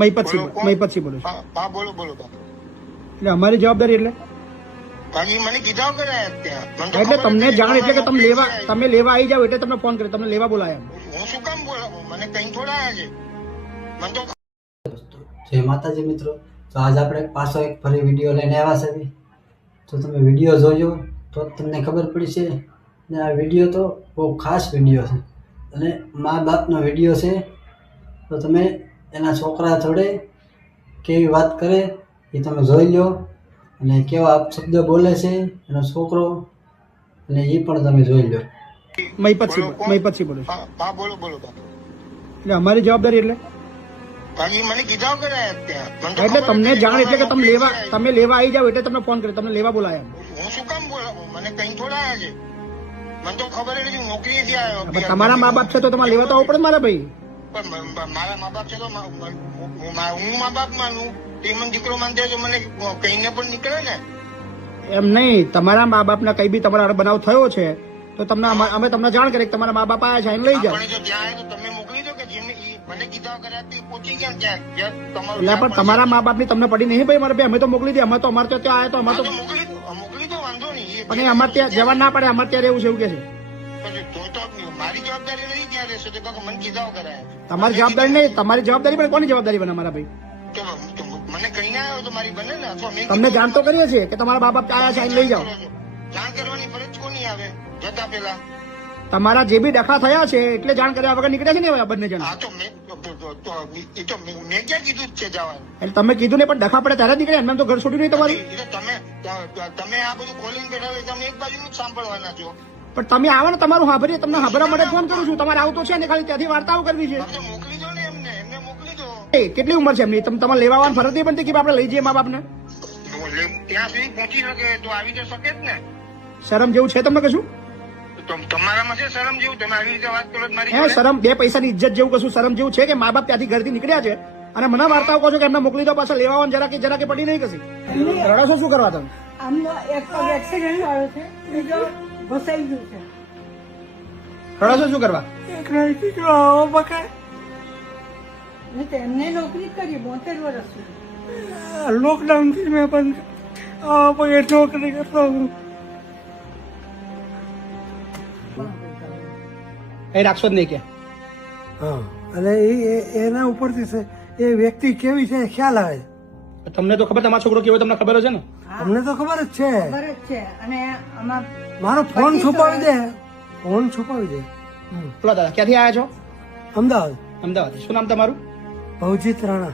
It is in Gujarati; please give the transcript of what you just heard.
મહીપતસિંહ બોલું છું. હા બોલો બોલો એટલે અમારી જવાબદારી એટલે ભાજી મને કીધા કરાય ત્યાં મને તો એટલે ખબર તમને હતી જાણ એટલે કે તમે તમે લેવા આવી જાવ એટલે તમને ફોન કર્યો, તમને લેવા બોલાયા. હું શું કામ બોલાવું મને કઈ થોડા આવ્યા છે મને તો જય માતાજી મિત્રો. તો આજ આપણે પાછો એક ફરી વિડીયો લઈને આવ્યા છે. તો તમે વિડીયો જોજો તો તમને ખબર પડી છે. ને આ વિડીયો તો બહુ ખાસ વિડીયો છે અને મા બાપનો વિડીયો છે. તો તમે એના છોકરા જોડે કેવી વાત કરે એ તમે જોઈ લો અને કેવા શબ્દ બોલે છે એનો છોકરો અને એ પણ તમે જોઈ લો. મહીપતસિંહ બોલું છું. હા બોલો બોલો એટલે અમારી જવાબદારી એટલે ભાજી મને કીધા કરાય ત્યાં મને તો એટલે ખબર તમને હતી જાણ એટલે કે તમે તમે લેવા આવી જાવ એટલે તમને ફોન કર્યો, તમને લેવા બોલાયા. હું શું કામ બોલાવું મને કઈ થોડા આવ્યા છે મને તો ખબર હતી નોકરીએથી આવ્યો પણ તમારા મા બાપ છે તો તમારે લેવા તો આવવું પડે ને મારા ભાઈ. પણ મારા મા બાપ છે તો હું મા બાપ માનું તે મને દીકરો માનતે તો મને કહીને પણ નીકળે ને એમ નહીં, તમારા મા બાપના કઈ બી તમારા હારે બનાવ થયો છે તો તમને અમે તમને જાણ કરી કે તમારા મા બાપ આવ્યા છે એને લઈ જાઓ. આપણે જો ત્યાં આવે તો તમે મોકલી દો કે જેમ મને કીધા કર્યા તે પહોંચી ગયા ત્યાં જ્યાં તમારું એટલે પણ તમારા મા બાપની તમને પડી નહીં ભાઈ મારે ભાઈ, અમે તો મોકલી દે, અમે તો અમારે તો ત્યાં આવ્યા તો અમારે તો મોકલી દો વાંધો નહીં પણ એ અમારે ત્યાં જવા ના પડે, અમારે ત્યાં રહેવું છે એવું કે છે. પછી તો મારી જવાબદારી નહીં ત્યાં રહેશે તો કાકા મને કીધા કરાય તમારી જવાબદારી નહીં, તમારી જવાબદારી પણ કોની જવાબદારી બને મારા ભાઈ? તો મને કહીને આવ્યો તો મારી બને ને અથવા મેં તમને જાણ તો કરીએ છીએ કે તમારા મા બાપ આવ્યા છે એને લઈ જાઓ. જાણ કરવાની ફરજ કોની આવે જતા પેલા તમારા જે બી ડખા થયા છે એટલે જાણ કર્યા વગર નીકળ્યા છે ને હવે બંને જણા. હા તો મેં મેં ક્યાં કીધું જ છે જવાનું એટલે તમે કીધું ને પણ ડખા પડે ત્યારે જ નીકળ્યા, એમ તો ઘર છોડ્યું નહીં તમારું. એ તો તમે આ બધું ખોલીને બેઠા હોય તમે એક બાજુ જ સાંભળવાના છો પણ તમે આવો ને તમારું સાંભળીએ, તમને સાંભળવા માટે ફોન કરું છું. તમારે આવતો છે ને ખાલી ત્યાંથી વાર્તાઓ કરવી છે. તો મોકલી દો ને એમને મોકલી દો કેટલી ઉંમર છે એમની? તમારે લેવા આવવાની ફરજ નહીં બનતી કે આપણે લઈ જઈએ મા બાપને? ત્યાં સુધી પહોંચી શકે તો આવી તો શકે જ ને શરમ જેવું છે તમને કશું? તો તમારામાં છે શરમ જેવું તમે આવી રીતે વાત કરો છો મારી હે જોડે? શરમ, બે પૈસાની ઇજ્જત જેવું કશું શરમ જેવું છે કે મા બાપ ત્યાંથી ઘરથી નીકળ્યા છે અને મને વાર્તાઓ કહો છો કે એમને મોકલી દો, પાછા લેવા આવવાનું જરા કે પડી નહીં કશી. રડો છો શું કરવા તમે? આમનો એક પગ એક્સિડન્ટ વાળો છે, બીજો ઘસાઈ ગયું છે. રડો છો શું કરવા? એક દીકરો આવો પકડ ને તેમને નોકરી કરી 72 વર્ષની. લોકડાઉન થી મેં પણ આવો પગે નોકરી કરતો હું. એ રાખશો જ નહીં કે હા અને એના ઉપરથી છે એ વ્યક્તિ કેવી છે ખ્યાલ આવે છે. તમને તો ખબર, તમારો છોકરો કેવો તમને ખબર છે ને? અમને તો ખબર જ છે. ખબર જ છે અને આમાં મારો ફોન છુપાવી દે, ફોન છુપાવી દે. બોલો દાદા, ક્યાંથી આવ્યા છો? અમદાવાદ. અમદાવાદ. શું નામ તમારું? ભવજીત રાણા.